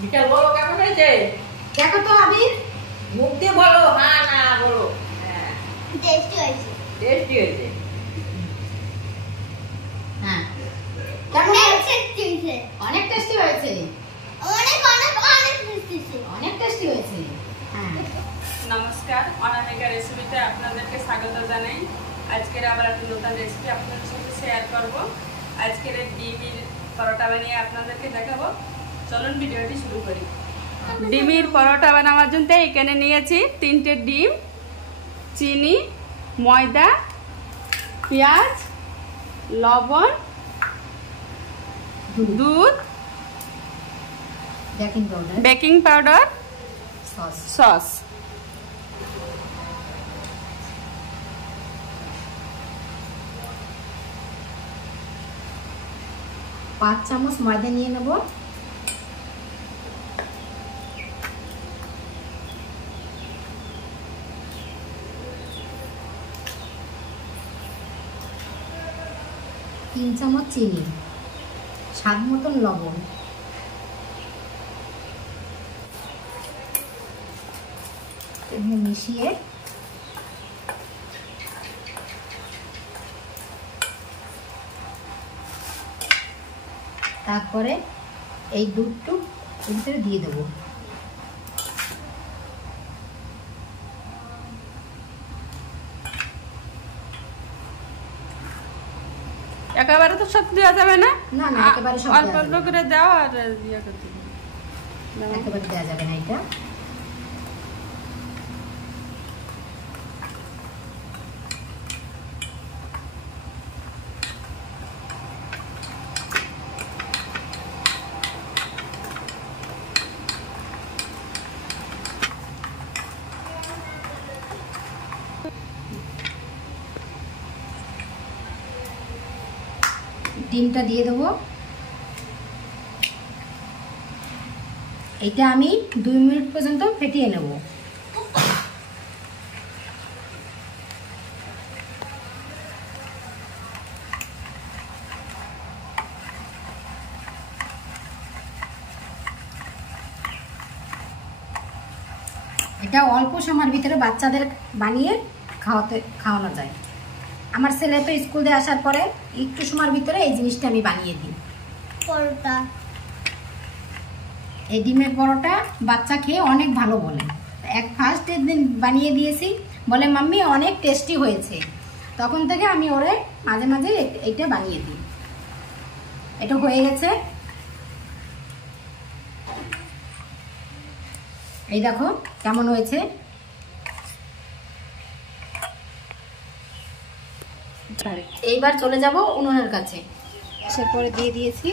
বিকাল বলো কেমন হয়েছে? দেখো তো আবির, মুখ দিয়ে বলো, হ্যাঁ না বলো। হ্যাঁ টেস্টি হয়েছে। টেস্টি হয়েছে। হ্যাঁ কেমন অনেক হয়েছে? টেস্টি হয়েছে। অনেক টেস্টি হয়েছে, অনেক অনেক অনেক টেস্টি হয়েছে। অনেক টেস্টি হয়েছে। হ্যাঁ নমস্কার, অনামিকা রেসিপিতে আপনাদেরকে স্বাগত জানাই। আজকের আবার একটা নতুন রেসিপি আপনাদের সাথে শেয়ার করব। আজকের এই ডিমের পরোটা বানিয়ে আপনাদেরকে দেখাবো। চলুন ভিডিওটি শুরু করি। ডিমের পরোটা বানানোর জন্য এখানে নিয়েছি 3টে ডিম, চিনি, ময়দা, পেঁয়াজ, লবণ, দুধ, বেকিং পাউডার, সস। পাঁচ চামচ ময়দা নিয়ে নেব। তিন চামচ চিনি, স্বাদ মতন লবণ, মিশিয়ে তারপরে এই দুধটু এর ভিতরে দিয়ে দেবো। একেবারে তো সব দেওয়া যাবে না, না না একেবারে সব অল্প দেওয়া অল্প যাবে করে না। দাও আর ইয়ে করতে হবে। একেবারে দেওয়া যাবে না এটা। ডিমটা দিয়ে দেবো। এটা আমি 2 মিনিট পর্যন্ত ফেটিয়ে নেব। এটা অল্প সময়ের ভিতরে বাচ্চাদের বানিয়ে খাওয়ানো যায়। আমার ছেলে তো স্কুল দিয়ে আসার পরে একটু সময়ের ভিতরে এই জিনিসটা আমি বানিয়ে দিই। পরোটা, এই ডিমের পরোটা বাচ্চা খেয়ে অনেক ভালো বলে। ফার্স্ট দিন বানিয়ে দিয়েছি, বলে মাম্মি অনেক টেস্টি হয়েছে। তখন থেকে আমি ওরে মাঝে মাঝে এইটা বানিয়ে দিই। এটা হয়ে গেছে, এই দেখো কেমন হয়েছে। এইবার চলে যাব উনুনের কাছে। গ্যাসের পরে দিয়ে দিয়েছি,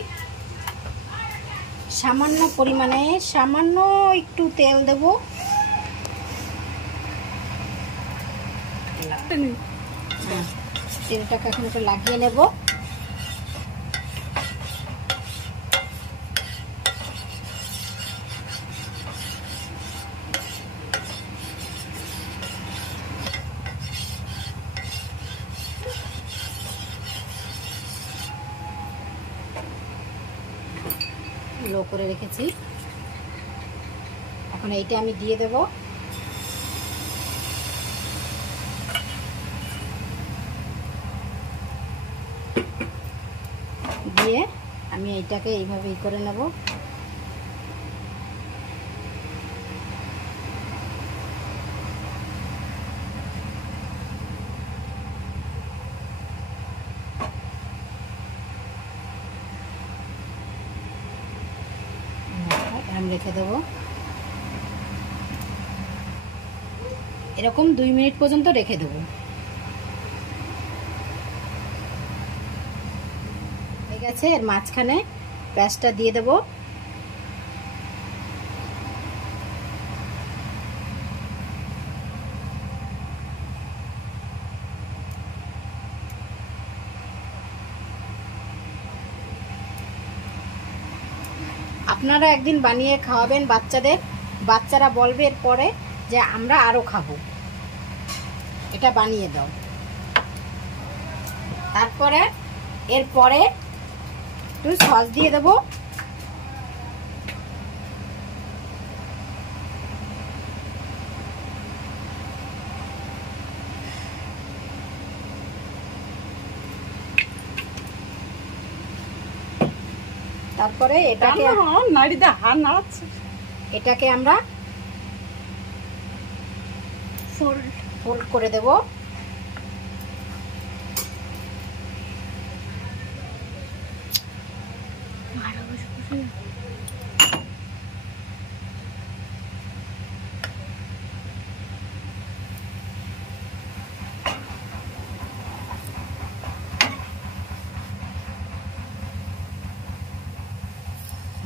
সামান্য পরিমাণে সামান্য একটু তেল দেব। তেলটাকে এখন একটু লাগিয়ে নেব। লো করে রেখেছি, এখন এইটা আমি দিয়ে দেব। দিয়ে আমি এইটাকে এইভাবে করে নেব। আমি রেখে দেবো। এরকম 2 মিনিট পর্যন্ত রেখে দেবো। হয়ে গেছে, এর মাঝখানে পেঁয়াজটা দিয়ে দেবো। আপনারা একদিন বানিয়ে খাওয়াবেন বাচ্চাদের, বাচ্চারা বলবে এরপরে যে আমরা আরো খাবো, এটা বানিয়ে দাও। তারপরে এরপরে একটু সস দিয়ে দেবো। তারপরে এটাকে নাড়িদা হাত নাড়াচ্ছে। এটাকে আমরা ফোল্ড ফোল্ড করে দেব।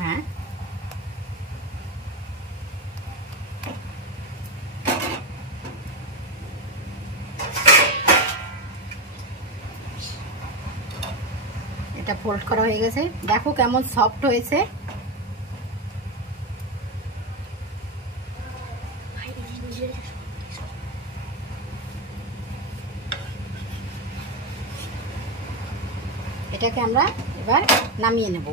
হ্যাঁ, এটা ফোল্ড করা হয়ে গেছে। দেখো কেমন সফট হয়েছে। এটাকে আমরা এবার নামিয়ে নেব।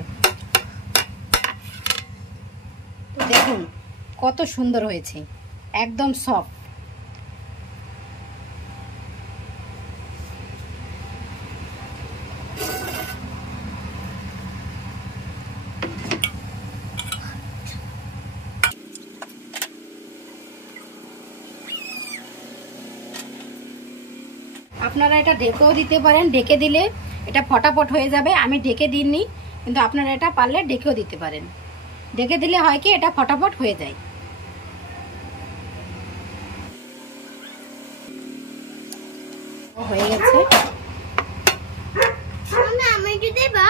দেখুন কত সুন্দর হয়েছে, একদম সফট। আপনারা এটা ঢেকেও দিতে পারেন, ঢেকে দিলে এটা ফটাফট হয়ে যাবে। আমি ঢেকে দিইনি, কিন্তু আপনারা এটা পারলে ঢেকেও দিতে পারেন। ঢেকে দিলে হয় কি এটা ফটাফট হয়ে যায়। হয়ে গেছে। আমি একটু দেবা।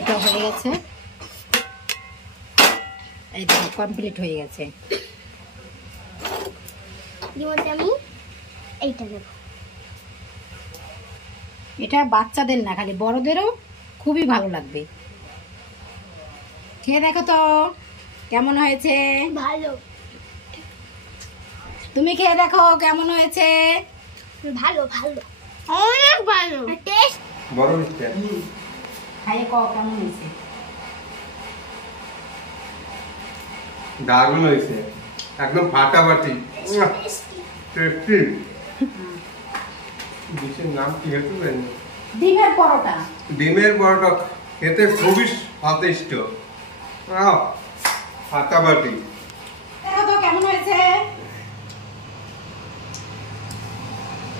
এটা হয়ে গেছে, এই দেখো কমপ্লিট হয়ে গেছে। আমি এইটা নেব। এটা বাচ্চাদের না, খালি বড়দেরও খুবই ভালো লাগবে। খেয়ে দেখো তো কেমন হয়েছে। ভালো, তুমি খেয়ে দেখো কেমন হয়েছে। ভালো ভালো, অনেক ভালো টেস্ট। বড় হচ্ছে খাইয়ে কও কেমন হয়েছে। দারুণ হয়েছে, একদম ফাটাফাটি টেস্টি। ডিশের নাম কি হতে পারেন? ডিমের পরোটা। ডিমের পরোটা খেতে খুবই স্বাদিষ্ট, ফাটাফাটি। দেখো তো কেমন হয়েছে।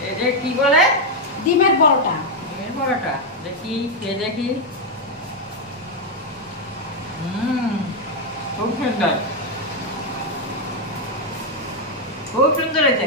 এটা কি বলে? ডিমের পরোটা। ডিমের পরোটা। দেখি, খেয়ে দেখি। খুব সুন্দর, খুব সুন্দর হয়েছে।